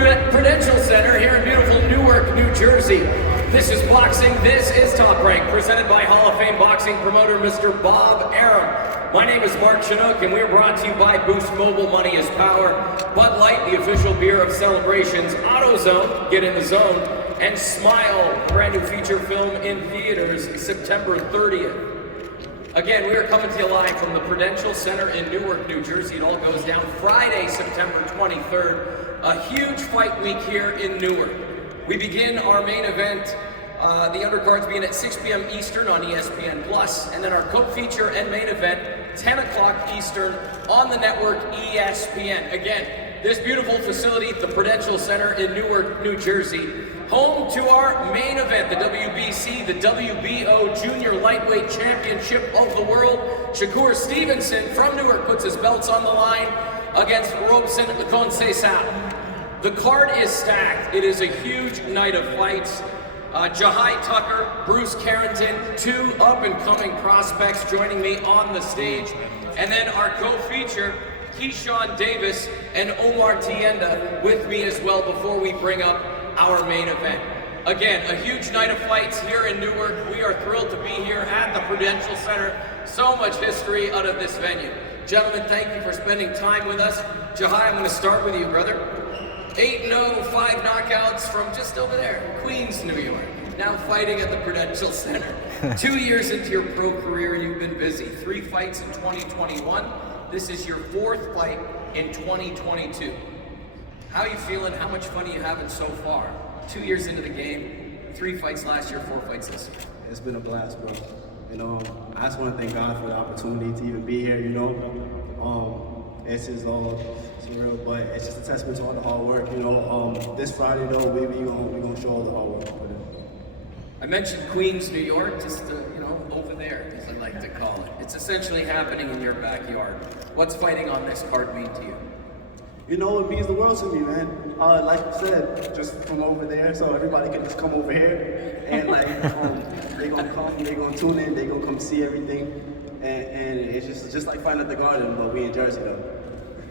Prudential Center here in beautiful Newark, New Jersey. This is boxing. This is Top Rank, presented by Hall of Fame boxing promoter Mr. Bob Arum. My name is Mark Chinook, and we're brought to you by Boost Mobile. Money is power. Bud Light, the official beer of celebrations. AutoZone, get in the zone. And Smile, a brand new feature film in theaters September 30th. Again, we are coming to you live from the Prudential Center in Newark, New Jersey. It all goes down Friday, September 23rd. A huge fight week here in Newark. We begin our main event. The undercards begin at 6 p.m. Eastern on ESPN+, and then our co-feature and main event, 10 o'clock Eastern on the network ESPN. Again, this beautiful facility, the Prudential Center in Newark, New Jersey, home to our main event, the WBC, the WBO Junior Lightweight Championship of the World. Shakur Stevenson from Newark puts his belts on the line against Robson Conceição. The card is stacked. It is a huge night of fights. Jahi Tucker, Bruce Carrington, two up-and-coming prospects joining me on the stage. And then our co-feature, Keyshawn Davis and Omar Tienda with me as well before we bring up our main event. Again, a huge night of fights here in Newark. We are thrilled to be here at the Prudential Center. So much history out of this venue. Gentlemen, thank you for spending time with us. Jahi, I'm going to start with you, brother. 8-0, 5 knockouts from just over there, Queens, New York. Now fighting at the Prudential Center. 2 years into your pro career, you've been busy. 3 fights in 2021. This is your 4th fight in 2022. How are you feeling? How much fun are you having so far? 2 years into the game, 3 fights last year, 4 fights this year. It's been a blast, bro. You know, I just want to thank God for the opportunity to even be here, you know. It's just all surreal, but it's just a testament to all the hard work, you know. This Friday, though, we're gonna show all the hard work with it. I mentioned Queens, New York, just, you know, over there, as I like to call it. It's essentially happening in your backyard. What's fighting on this card mean to you? You know, it means the world to me, man. Like you said, just from over there, so everybody can just come over here and like, they're gonna come, they're gonna tune in, they're gonna come see everything, and it's just like fighting at the Garden, but we in Jersey though.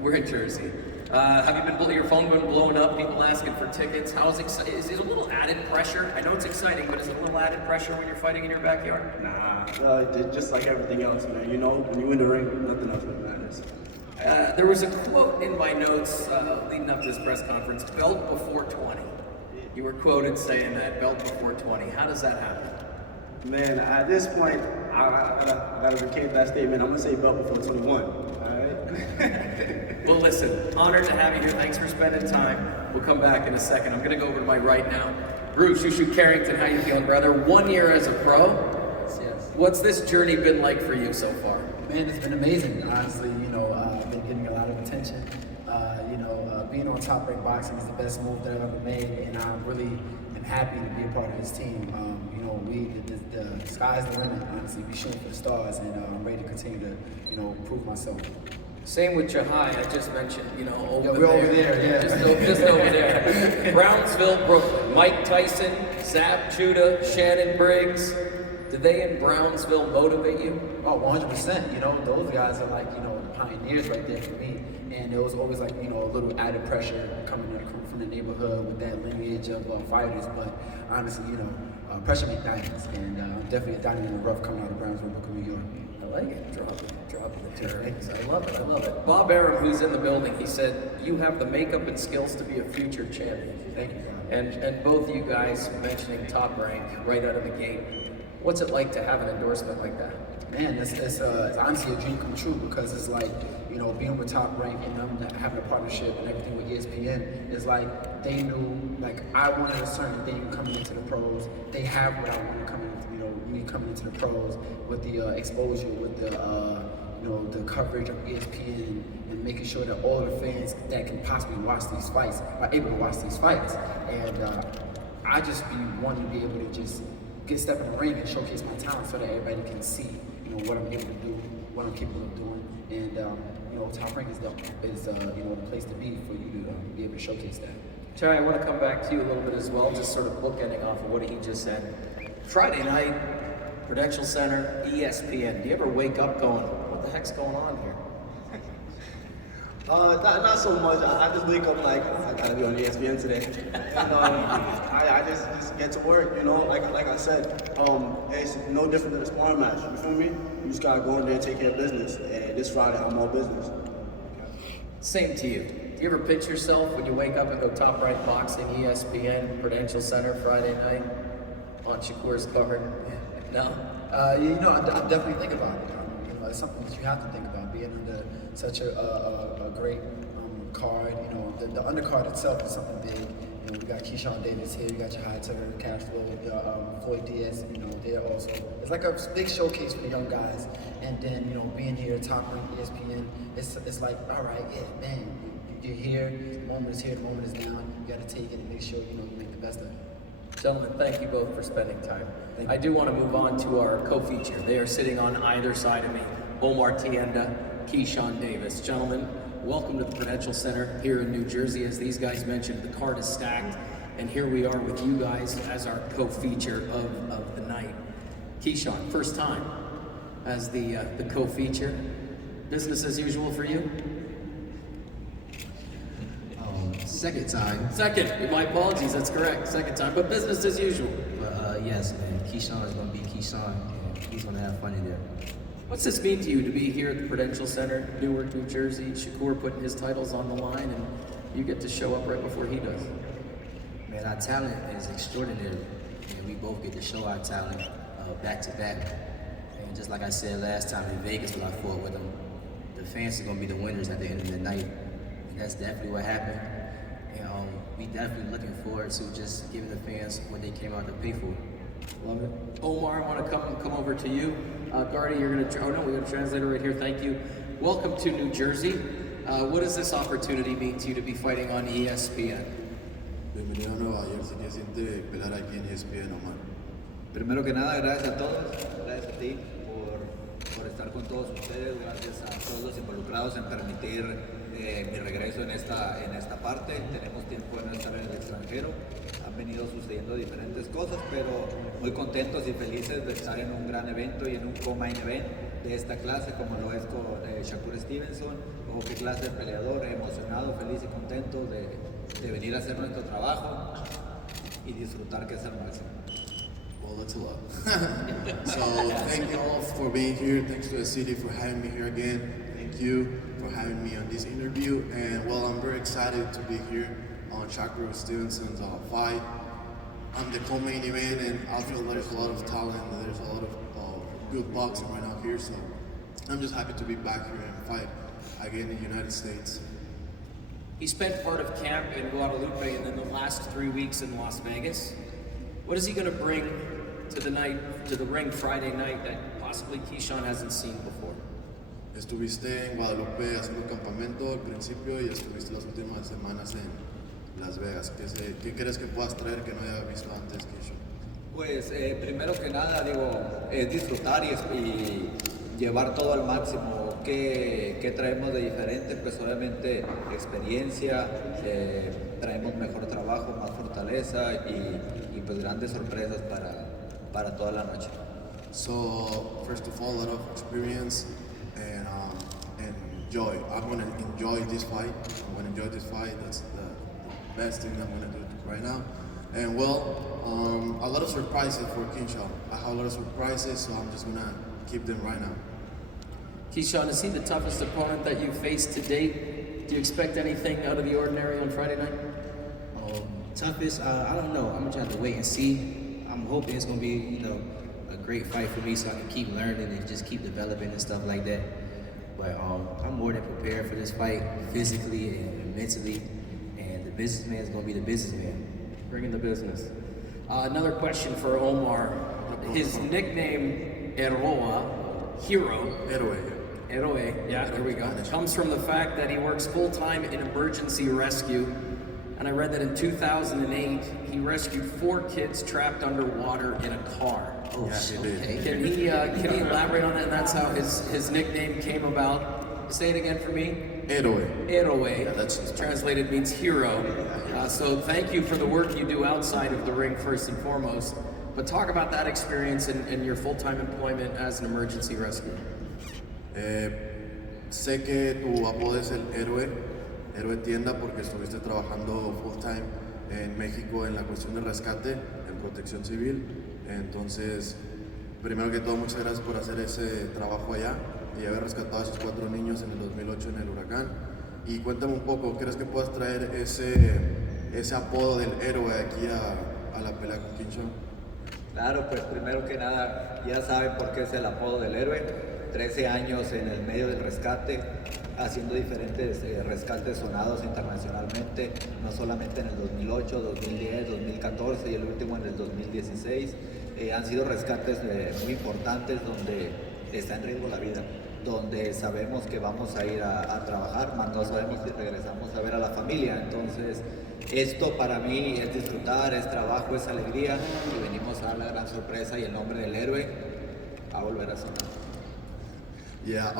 We're in Jersey. Have you your phone been blowing up? People asking for tickets. How is it? Is it a little added pressure? I know it's exciting, but is it a little added pressure when you're fighting in your backyard? Nah, just like everything else, man. You know, when you're in the ring, nothing else matters. There was a quote in my notes leading up to this press conference, belt before 20. You were quoted saying that, belt before 20. How does that happen? Man, at this point, I gotta recant that statement. I'm gonna say belt before 21, all right? Well, listen, honored to have you here. Thanks for spending time. We'll come back in a second. I'm gonna go over to my right now. Bruce Carrington, how you feeling, brother? 1 year as a pro. Yes. What's this journey been like for you so far? Man, it's been amazing. Honestly, you know, I've been getting a lot of attention. Being on Top Rank Boxing is the best move that I've ever made, and I really am happy to be a part of this team. The sky's the limit. Honestly, we're shooting for the stars, and I'm ready to continue to, you know, prove myself. Same with Jahi, I just mentioned, you know, over we're there. over there, yeah. Just over there. Brownsville, Brooklyn. Mike Tyson, Zab Judah, Shannon Briggs. Did they in Brownsville motivate you? Oh, 100%. You know, those guys are like, you know, pioneers right there for me. And there was always like, you know, a little added pressure coming from the neighborhood with that lineage of fighters. But honestly, you know, pressure makes diamonds. And definitely a diamond in the rough coming out of Brownsville, Brooklyn, New York. I like it. Dropping the terrains. I love it. Bob Arum, who's in the building, he said, you have the makeup and skills to be a future champion. Thank you. And both you guys mentioning Top Rank right out of the gate. What's it like to have an endorsement like that? Man, it's honestly a dream come true, because it's like, you know, being with Top Rank and having a partnership and everything with ESPN, it's like they knew, like, I wanted a certain thing coming into the pros. They have what I wanted coming into, you know, me coming into the pros with the exposure, with the, you know, the coverage of ESPN and making sure that all the fans that can possibly watch these fights are able to watch these fights. And I just be wanting to be able to just step in the ring and showcase my talent so that everybody can see, you know, what I'm able to do, what I'm capable of doing, and you know, Top Rank is you know, the place to be for you to be able to showcase that. Terry, I want to come back to you a little bit as well, just sort of bookending off of what he just said. Friday night, Prudential Center, ESPN. Do you ever wake up going, what the heck's going on here? Not so much. I just wake up like I gotta be on ESPN today, and I just get to work. You know, like I said, it's no different than a sparring match. You feel me? You just gotta go in there and take care of business. And this Friday, I'm all business. Same to you. Do you ever pitch yourself when you wake up and go Top Rank Boxing, ESPN, Prudential Center Friday night on Shakur's card? No? You know, I definitely think about it. You know, it's something that you have to think about, being under such a great card. You know, the undercard itself is something big. You know, we got Keyshawn Davis here, you got your high tucker, cash flow, Floyd Diaz, you know, they're also, it's like a big showcase for the young guys. And then, you know, being here, Top Rank, ESPN, it's like, all right, yeah, man, you're here, the moment is here, the moment is now, you got to take it and make sure, you know, you make the best of it. Gentlemen, thank you both for spending time. I do want to move on to our co-feature. They are sitting on either side of me. Omar Tienda, Keyshawn Davis. Gentlemen, welcome to the Prudential Center here in New Jersey. As these guys mentioned, the card is stacked, and here we are with you guys as our co-feature of the night. Keyshawn, first time as the co-feature. Business as usual for you? Second time. Second, my apologies, that's correct. Second time, but business as usual. But yes, man, Keyshawn is going to be Keyshawn, and he's going to have fun in there. What's this mean to you to be here at the Prudential Center, Newark, New Jersey, Shakur putting his titles on the line, and you get to show up right before he does? Man, our talent is extraordinary, and we both get to show our talent back to back. And just like I said last time in Vegas when I fought with him, the fans are going to be the winners at the end of the night, and that's definitely what happened. And we definitely looking forward to just giving the fans what they came out to pay for. Love it. Omar, I want to come over to you. Gardy, you're going to, oh no, we're going to translate it right here. Thank you. Welcome to New Jersey. What does this opportunity mean to you to be fighting on ESPN? Bienvenido a Nueva Jersey, ¿qué siente pelear aquí en ESPN, Omar? Primero que nada, gracias a todos, gracias a ti por estar con todos ustedes, gracias a todos los involucrados en permitir mi regreso en esta parte. Tenemos tiempo de no estar en el extranjero, han venido sucediendo diferentes cosas, pero muy contentos y felices de estar en un gran evento y en un co-main event de esta clase, como lo es con Shakur Stevenson. Oh, qué clase de peleador, emocionado, feliz y contento de venir a hacer nuestro trabajo y disfrutar, que es el máximo. Well, that's a lot. So, thank you all for being here. Thanks to the city for having me here again. Thank you for having me on this interview. And, well, I'm very excited to be here on Shakur Stevenson's fight. I'm the co-main event, and I feel there's a lot of talent, and there's a lot of good boxing right now here. So, I'm just happy to be back here and fight again in the United States. He spent part of camp in Guadalupe and then the last 3 weeks in Las Vegas. What is he going to bring to the ring Friday night that possibly Keyshawn hasn't seen before? Estuviste en Guadalupe haciendo campamento al principio y estuviste las últimas semanas en Las Vegas. ¿Qué crees que puedas traer que no haya visto antes, Keyshawn? Pues primero que nada, es disfrutar y llevar todo al máximo. ¿Qué traemos de diferente? Pues obviamente experiencia, traemos mejor trabajo, más fortaleza y pues grandes sorpresas para toda la noche. So first of all, a lot of experience and joy. I'm gonna enjoy this fight. I'm gonna enjoy this fight. That's the best thing I'm gonna do right now. And well, a lot of surprises for Keyshawn. I have a lot of surprises, so I'm just gonna keep them right now. Keyshawn, is he the toughest opponent that you've faced to date? Do you expect anything out of the ordinary on Friday night? Toughest, I don't know. I'm gonna have to wait and see. I'm hoping it's gonna be, a great fight for me, so I can keep learning and just keep developing and stuff like that. But I'm more than prepared for this fight, physically and mentally. And the businessman is gonna be the businessman. Bringing the business. Another question for Omar. His nickname, Hero, Héroe, yeah, there we go. Comes from the fact that he works full-time in emergency rescue. And I read that in 2008, he rescued 4 kids trapped underwater in a car. Oh, okay. Can he elaborate on that? And that's how his nickname came about. Say it again for me. Héroe. Yeah, that's translated means hero. So thank you for the work you do outside of the ring, first and foremost. But talk about that experience and your full-time employment as an emergency rescuer. sé que tu apodo es el héroe Tienda, porque estuviste trabajando full time en México en la cuestión de rescate, en protección civil. Entonces, primero que todo, muchas gracias por hacer ese trabajo allá y haber rescatado a esos 4 niños en el 2008 en el huracán. Y cuéntame un poco, ¿crees que puedas traer ese apodo del héroe aquí a la pelea con Keyshawn? Claro, pues primero que nada, ya saben por qué es el apodo del héroe. 13 años en el medio del rescate, haciendo diferentes rescates sonados internacionalmente, no solamente en el 2008, 2010, 2014 y el último en el 2016. Han sido rescates muy importantes donde está en riesgo la vida, donde sabemos que vamos a ir a trabajar, más no sabemos si regresamos a ver a la familia. Entonces, esto para mí es disfrutar, es trabajo, es alegría, y venimos a dar la gran sorpresa y el nombre del héroe a volver a sonar. Yeah,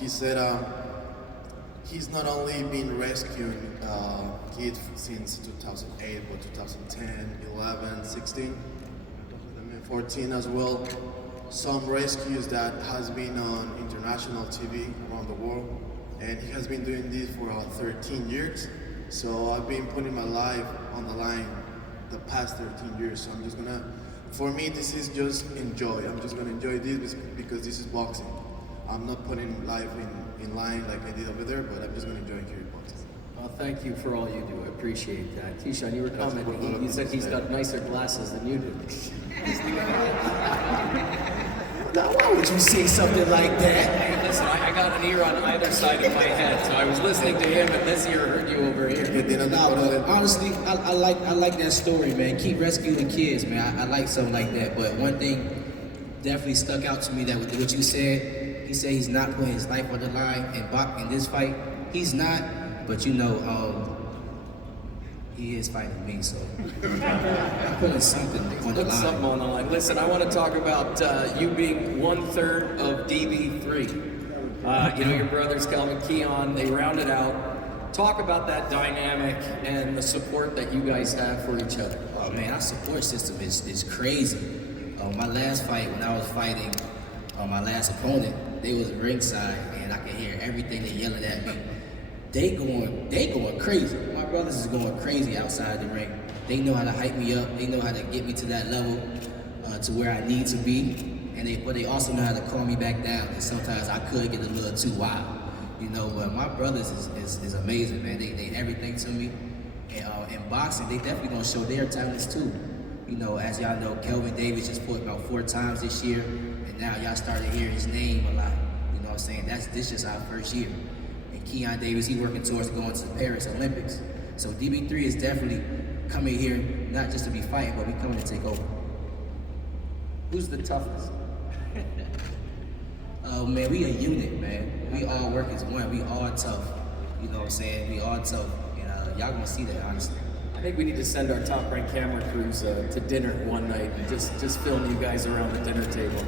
he said he's not only been rescuing kids since 2008, but 2010, 11, 16, 14 as well. Some rescues that has been on international TV around the world, and he has been doing this for 13 years. So I've been putting my life on the line the past 13 years. So I'm just gonna, for me, this is just enjoy. I'm just gonna enjoy this because this is boxing. I'm not putting life in line like I did over there, but I'm just gonna enjoy kickboxing. Well, thank you for all you do. I appreciate that. Keyshawn, you were commenting. You said he's got nicer glasses than you do. Now, why would you say something like that? Hey, listen, I got an ear on either side of my head, so I was listening to him, and this ear heard you over here. Nah, but honestly, I like that story, man. Keep rescuing kids, man. I like something like that. But one thing definitely stuck out to me, that with what you said. He said he's not putting his life on the line in this fight. He's not, but you know, he is fighting me, so I'm putting something on the line. Something on the line. Listen, I want to talk about you being 1/3 of DB3. You know, your brothers, Kelvin, Keyshawn, they rounded out. Talk about that dynamic and the support that you guys have for each other. Oh man, our support system is crazy. My last fight, when I was fighting my last opponent, they was ringside, and I could hear everything they yelling at me. They going crazy. My brothers is going crazy outside the ring. They know how to hype me up. They know how to get me to that level, to where I need to be. But they also know how to calm me back down. And sometimes I could get a little too wild, you know. But my brothers is amazing, man. They everything to me. And in boxing, they definitely gonna show their talents too. You know, as y'all know, Kelvin Davis just fought about 4 times this year, and now y'all started hearing his name a lot. You know what I'm saying? This just our first year. And Keyshawn Davis, he working towards going to the Paris Olympics. So DB3 is definitely coming here not just to be fighting, but we coming to take over. Who's the toughest? Man, we a unit, man. We all work as one. We all tough. You know what I'm saying? We all tough. And y'all gonna see that, honestly. I think we need to send our top-ranked camera crews to dinner one night and just film you guys around the dinner table.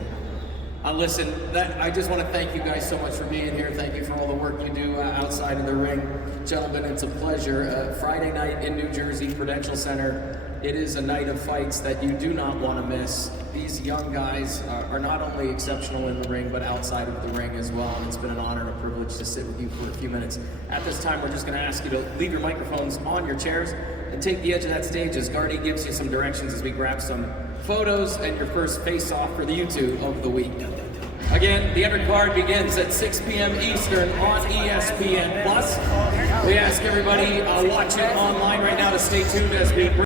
Listen, I just want to thank you guys so much for being here. Thank you for all the work you do outside of the ring. Gentlemen, it's a pleasure. Friday night in New Jersey, Prudential Center. It is a night of fights that you do not want to miss. These young guys are not only exceptional in the ring, but outside of the ring as well. And it's been an honor and a privilege to sit with you for a few minutes. At this time, we're just going to ask you to leave your microphones on your chairs and take the edge of that stage as Gardy gives you some directions as we grab some photos and your first face-off for the YouTube of the week. Again, the undercard begins at 6 p.m. Eastern on ESPN+. We ask everybody watching online right now to stay tuned as we